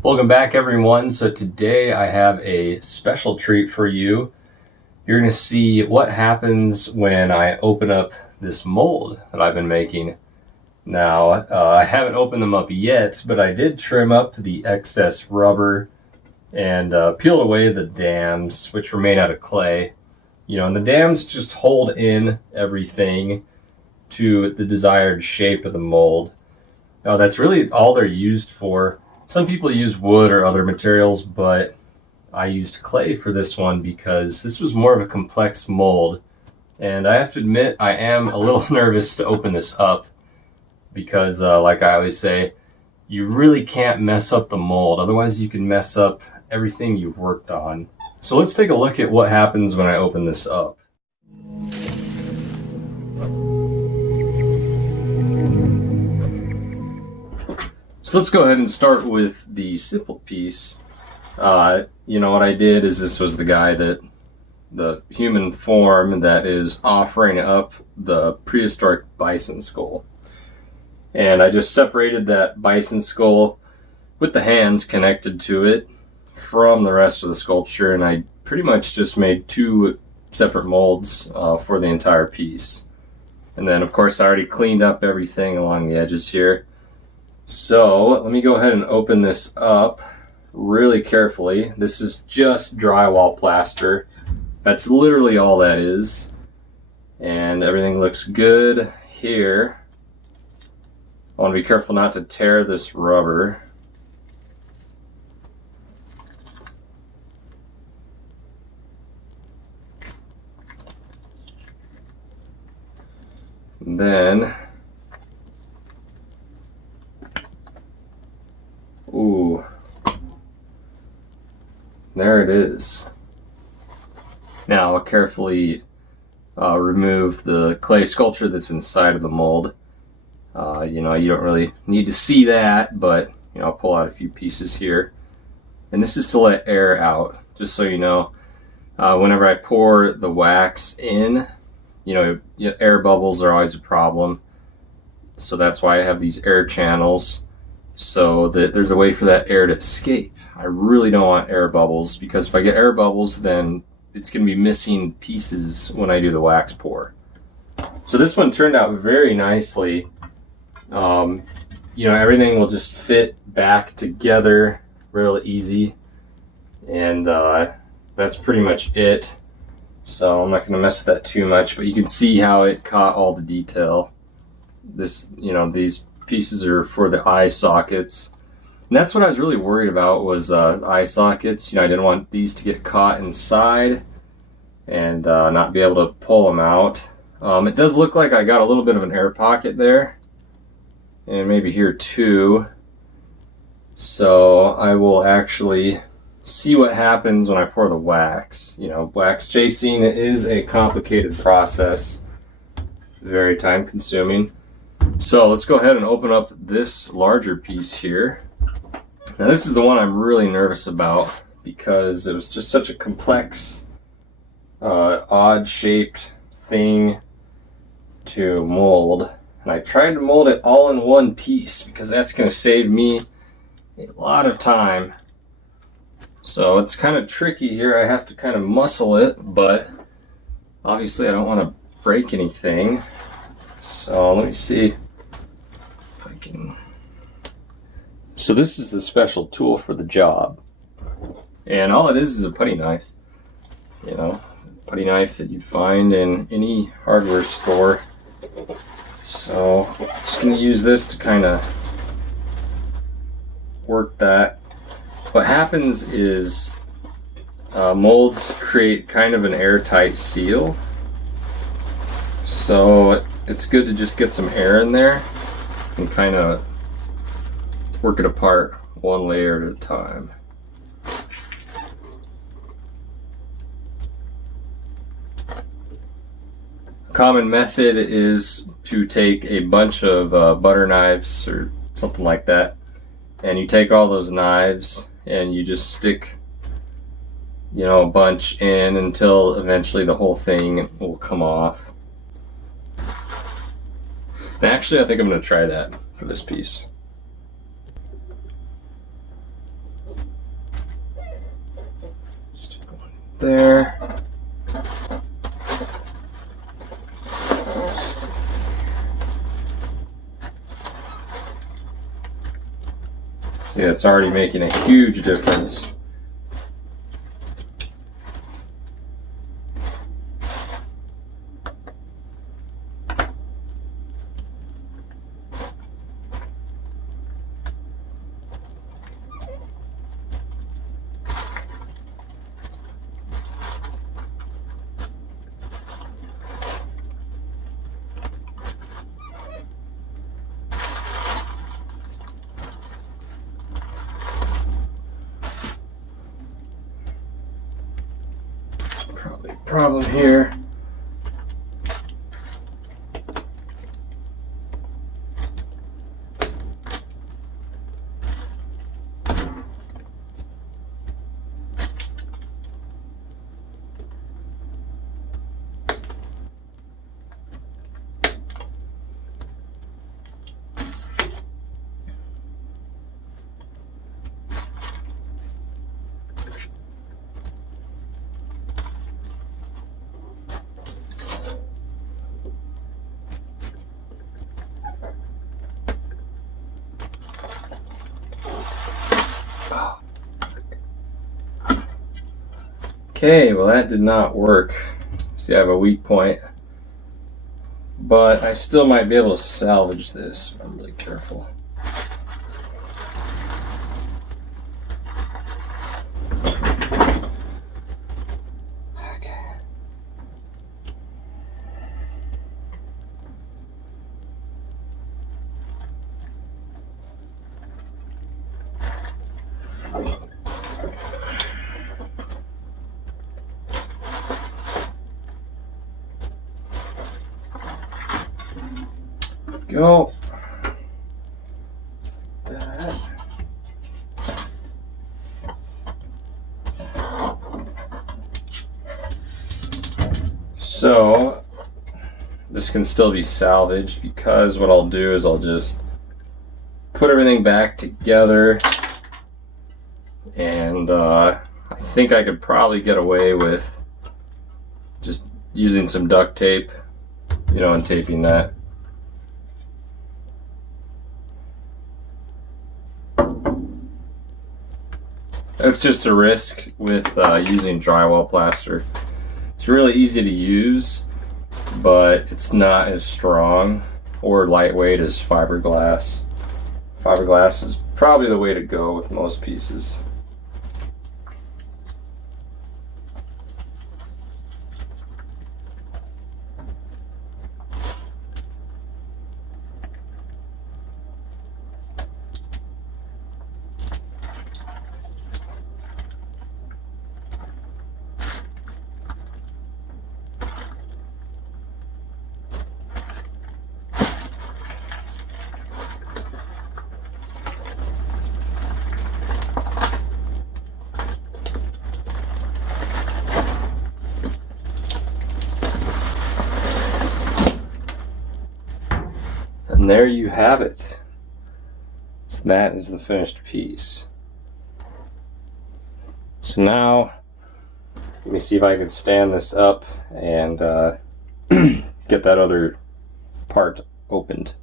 Welcome back, everyone. So today I have a special treat for you. You're going to see what happens when I open up this mold that I've been making. Now, I haven't opened them up yet, but I did trim up the excess rubber and peeled away the dams, which were made out of clay. And the dams just hold in everything to the desired shape of the mold. Now, that's really all they're used for. Some people use wood or other materials, but I used clay for this one because this was more of a complex mold. And I have to admit, I am a little nervous to open this up because, like I always say, you really can't mess up the mold. Otherwise, you can mess up everything you've worked on. So let's take a look at what happens when I open this up. So let's go ahead and start with the simple piece. What I did is this was the human form that is offering up the prehistoric bison skull. And I just separated that bison skull with the hands connected to it from the rest of the sculpture, and I pretty much just made two separate molds for the entire piece. And then, of course, I already cleaned up everything along the edges here. So let me go ahead and open this up really carefully. This is just drywall plaster. That's literally all that is. And everything looks good here. I want to be careful not to tear this rubber. And then ooh, there it is. Now I'll carefully remove the clay sculpture that's inside of the mold. You don't really need to see that, but I'll pull out a few pieces here. And this is to let air out, just so you know. Whenever I pour the wax in, air bubbles are always a problem. So that's why I have these air channels, so that there's a way for that air to escape. I really don't want air bubbles, because if I get air bubbles, then it's going to be missing pieces when I do the wax pour. So this one turned out very nicely. Everything will just fit back together real easy, and that's pretty much it. So I'm not going to mess with that too much, but you can see how it caught all the detail. These pieces are for the eye sockets, and that's what I was really worried about, was eye sockets. I didn't want these to get caught inside and not be able to pull them out. It does look like I got a little bit of an air pocket there, and maybe here too. So I will actually see what happens when I pour the wax. Wax chasing is a complicated process, very time consuming. So let's go ahead and open up this larger piece here. Now this is the one I'm really nervous about, because it was just such a complex, odd shaped thing to mold. And I tried to mold it all in one piece, because that's going to save me a lot of time. So it's kind of tricky here. I have to kind of muscle it, but obviously I don't want to break anything. So let me see if I can. So this is the special tool for the job, and all it is a putty knife. Putty knife that you'd find in any hardware store. So I'm just going to use this to kind of work that. What happens is molds create kind of an airtight seal. So it's good to just get some air in there and kind of work it apart one layer at a time. A common method is to take a bunch of butter knives or something like that, and you take all those knives and you just stick a bunch in until eventually the whole thing will come off. And actually, I think I'm going to try that for this piece. there. Yeah, it's already making a huge difference. Probably a problem here. Okay, well that did not work. See, I have a weak point, but I still might be able to salvage this if I'm really careful. Go. Like that. So this can still be salvaged, because what I'll do is I'll just put everything back together, and I think I could probably get away with just using some duct tape, you know, and taping that. That's just a risk with using drywall plaster. It's really easy to use, but it's not as strong or lightweight as fiberglass. Fiberglass is probably the way to go with most pieces. And there you have it. So that is the finished piece. So now, let me see if I can stand this up and get that other part opened.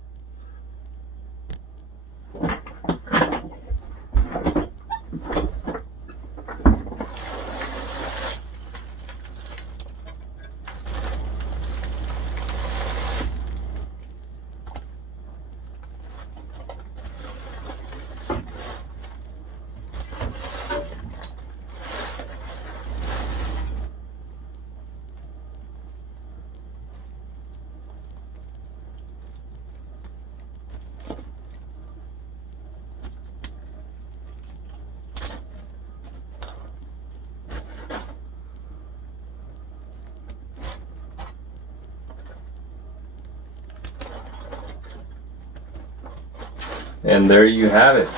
And there you have it.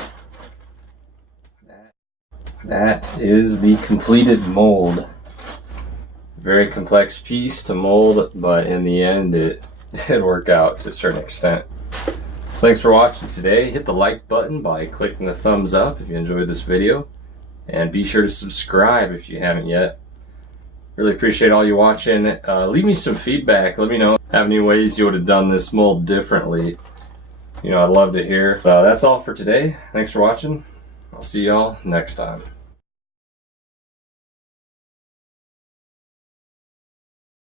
That is the completed mold. Very complex piece to mold, but in the end it worked out to a certain extent. Thanks for watching today. Hit the like button by clicking the thumbs up if you enjoyed this video, and be sure to subscribe if you haven't yet. Really appreciate all you watching. Leave me some feedback. Let me know if you have any ways you would have done this mold differently. You know, I'd love to hear. That's all for today. Thanks for watching. I'll see y'all next time.